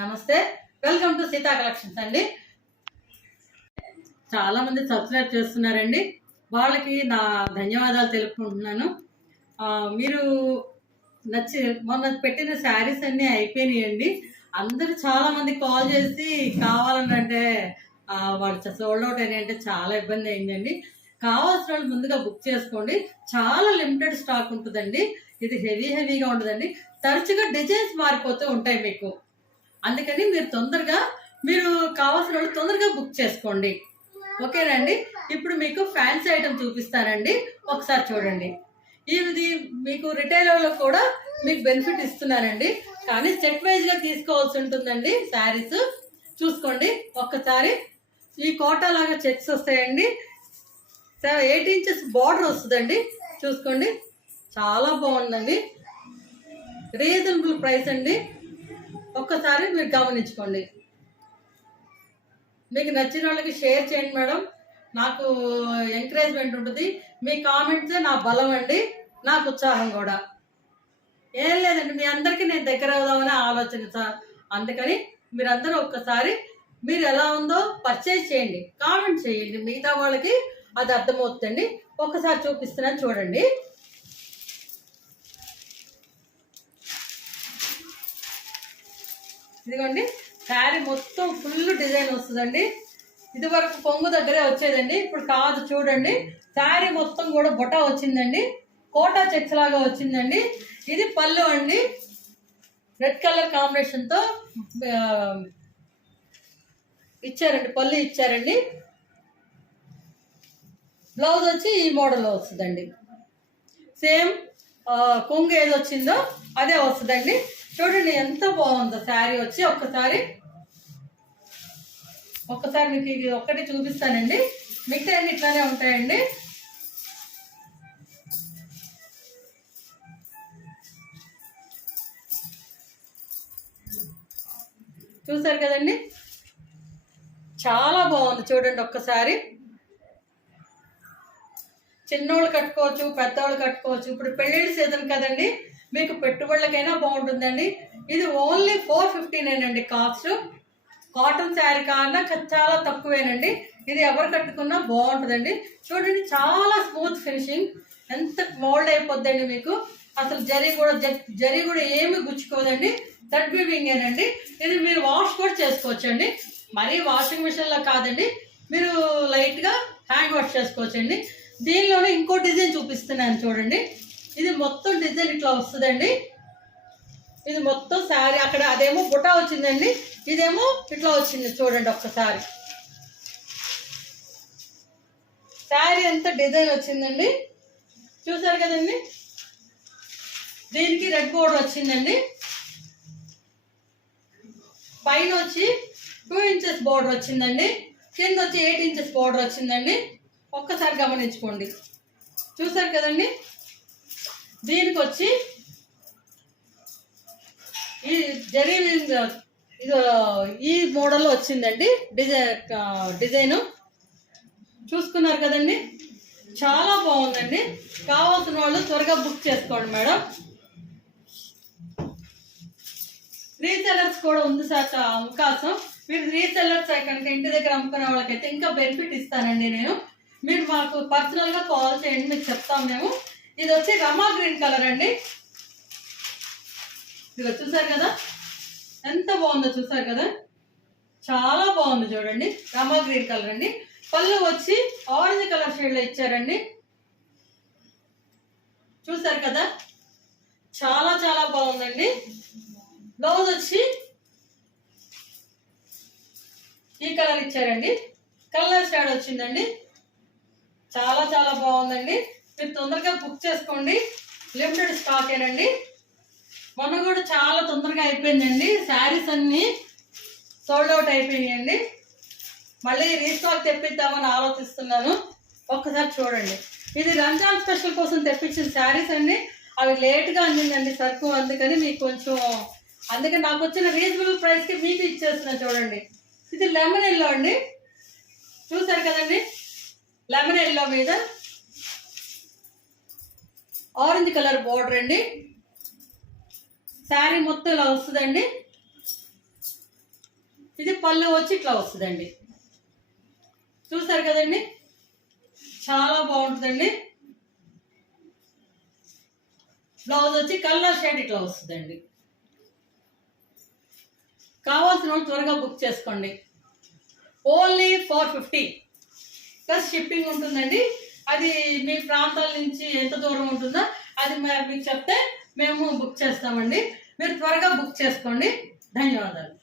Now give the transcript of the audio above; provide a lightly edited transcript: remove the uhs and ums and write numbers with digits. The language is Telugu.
నమస్తే, వెల్కమ్ టు సీతా కలెక్షన్స్ అండి. చాలా మంది సబ్స్క్రైబ్ చేస్తున్నారండి, వాళ్ళకి నా ధన్యవాదాలు తెలుపుకుంటున్నాను. మీరు మొన్న పెట్టిన శారీస్ అన్నీ అయిపోయినాయండి. అందరూ చాలా మంది కాల్ చేసి కావాలని అంటే వాళ్ళు సోల్డ్ అవుట్ అని అంటే చాలా ఇబ్బంది అయిందండి. కావాల్సిన వాళ్ళు ముందుగా బుక్ చేసుకోండి. చాలా లిమిటెడ్ స్టాక్ ఉంటుందండి. ఇది హెవీగా ఉంటుందండి. తరచుగా డిజైన్స్ మారిపోతూ ఉంటాయి మీకు. అందుకని మీరు కావాల్సిన వాళ్ళు తొందరగా బుక్ చేసుకోండి. ఓకేనండి. ఇప్పుడు మీకు ఫ్యాన్సీ ఐటమ్ చూపిస్తానండి, ఒకసారి చూడండి. ఇది మీకు రిటైలర్లో కూడా మీకు బెనిఫిట్ ఇస్తున్నానండి, కానీ సెట్ వైజ్గా తీసుకోవాల్సి ఉంటుందండి. శారీస్ చూసుకోండి ఒక్కసారి. ఈ కోటా లాగా చెక్స్ వస్తాయండి. 8 ఇంచెస్ బార్డర్ వస్తుందండి. చూసుకోండి, చాలా బాగుందండి. రీజనబుల్ ప్రైస్ అండి. ఒక్కసారి మీరు గమనించుకోండి. మీకు నచ్చిన వాళ్ళకి షేర్ చేయండి మేడం, నాకు ఎంకరేజ్మెంట్ ఉంటుంది. మీ కామెంట్సే నా బలం అండి, నాకు ఉత్సాహం కూడా. ఏం లేదండి, మీ అందరికీ నేను దగ్గర అవుదామనే ఆలోచన సార్. అందుకని మీరందరూ ఒక్కసారి మీరు ఎలా ఉందో పర్చేజ్ చేయండి, కామెంట్ చేయండి. మిగతా వాళ్ళకి అది అర్థమవుతుందండి. ఒక్కసారి చూపిస్తున్నాను చూడండి. ఇదిగోండి, శారీ మొత్తం ఫుల్ డిజైన్ వస్తుందండి. ఇది వరకు కొంగు దగ్గరే వచ్చేదండి, ఇప్పుడు కాదు. చూడండి, శారీ మొత్తం కూడా బొటా వచ్చిందండి. కోటా చెక్స్ లాగా వచ్చిందండి. ఇది పళ్ళు అండి, రెడ్ కలర్ కాంబినేషన్తో ఇచ్చారండి, పళ్ళు ఇచ్చారండి. బ్లౌజ్ వచ్చి ఈ మోడల్లో వస్తుందండి. సేమ్ కొంగు ఏది వచ్చిందో అదే వస్తుందండి. చూడండి ఎంత బాగుందో శారీ వచ్చి. ఒక్కసారి మీకు ఇది ఒక్కటి చూపిస్తానండి, మిగతా అన్ని ఇట్లానే ఉంటాయండి. చూసారు కదండి, చాలా బాగుంది. చూడండి ఒక్కసారి. చిన్నోళ్ళు కట్టుకోవచ్చు, పెద్దవాళ్ళు కట్టుకోవచ్చు. ఇప్పుడు పెళ్ళిళ్ళ సీజన్ కదండి, మీకు పెట్టుబడులకైనా బాగుంటుందండి. ఇది ఓన్లీ 459 కాస్ట్. కాటన్ శారీ కన్నా చాలా తక్కువేనండి. ఇది ఎవరు కట్టుకున్నా బాగుంటుందండి. చూడండి, చాలా స్మూత్ ఫినిషింగ్, ఎంత మోల్డ్ అయిపోద్దండి మీకు. అసలు జరీ కూడా ఏమి గుచ్చుకోదండి. థ్రెడ్ వీవింగేనండి. ఇది మీరు వాష్ కూడా చేసుకోవచ్చండి. మరీ వాషింగ్ మిషన్లో కాదండి, మీరు లైట్గా హ్యాండ్ వాష్ చేసుకోవచ్చండి. దీనిలోనే ఇంకో డిజైన్ చూపిస్తున్నాను చూడండి. ఇది మొత్తం డిజైన్ ఇట్లా వస్తుందండి. ఇది మొత్తం శారీ అక్కడ అదేమో బుటా వచ్చిందండి, ఇదేమో ఇట్లా వచ్చింది. చూడండి ఒక్కసారి, శారీ అంతా డిజైన్ వచ్చిందండి. చూసారు కదండి, దీనికి రెడ్ బోర్డర్ వచ్చిందండి. పైన వచ్చి 2 ఇంచెస్ బోర్డర్ వచ్చిందండి, కింద వచ్చి 8 ఇంచెస్ బోర్డర్ వచ్చిందండి. ఒక్కసారి గమనించుకోండి. చూసారు కదండి, దీనికి వచ్చి ఈ జరీ ఇది ఈ మోడల్లో వచ్చిందండి డిజైను. చూసుకున్నారు కదండి, చాలా బాగుందండి. కావాల్సిన వాళ్ళు త్వరగా బుక్ చేసుకోండి మేడం. రీసెలర్స్ కూడా ఉంది సార్ అవకాశం. మీరు రీసెలర్స్ కనుక ఇంటి దగ్గర అమ్ముకునే వాళ్ళకైతే ఇంకా బెనిఫిట్ ఇస్తానండి నేను. మీరు మాకు పర్సనల్గా కాల్ చేయండి, మీకు చెప్తాం మేము. ఇది వచ్చి రమా గ్రీన్ కలర్ అండి. ఇది చూసారు కదా ఎంత బాగుందో, చూసారు కదా, చాలా బాగుంది. చూడండి, రమా గ్రీన్ కలర్ అండి. పళ్ళు వచ్చి ఆరెంజ్ కలర్ షేడ్లో ఇచ్చారండి. చూసారు కదా, చాలా చాలా బాగుందండి. బ్లౌజ్ వచ్చి ఈ కలర్ ఇచ్చారండి, కలర్ షేడ్ వచ్చిందండి. చాలా చాలా బాగుందండి. మీరు తొందరగా బుక్ చేసుకోండి, లిమిటెడ్ స్టాక్ ఏనండి. మొన్న కూడా చాలా తొందరగా అయిపోయిందండి. శారీస్ అన్నీ సోల్డ్ అవుట్ అయిపోయినాయండి. మళ్ళీ రీస్టాక్ తెప్పిద్దామని ఆలోచిస్తున్నాను. ఒక్కసారి చూడండి, ఇది రంజాన్ స్పెషల్ కోసం తెప్పించిన శారీస్ అండి. అవి లేట్గా అందిందండి సరుకు, అందుకని మీకు అందుకని నాకు వచ్చిన రీజనబుల్ ప్రైస్కి మీకు ఇచ్చేస్తున్నాను. చూడండి, ఇది లెమన్ ఎల్లో అండి. చూసారు కదండి, లెమన్ ఎల్లో మీద ఆరెంజ్ కలర్ బోర్డర్ అండి. శారీ మొత్తం ఇలా వస్తుందండి. ఇది పళ్ళు వచ్చి ఇట్లా వస్తుందండి. చూసారు కదండి, చాలా బాగుంటుందండి. బ్లౌజ్ వచ్చి కలర్ షేడ్ ఇట్లా వస్తుందండి. కావాల్సిన వాళ్ళు త్వరగా బుక్ చేసుకోండి. ఓన్లీ 450 ప్లస్ షిప్పింగ్ ఉంటుందండి. అది మీ ప్రాంతాల నుంచి ఎంత దూరం ఉంటుందో అది మీకు చెప్తే మేము బుక్ చేస్తామండి. మీరు త్వరగా బుక్ చేసుకోండి. ధన్యవాదాలు.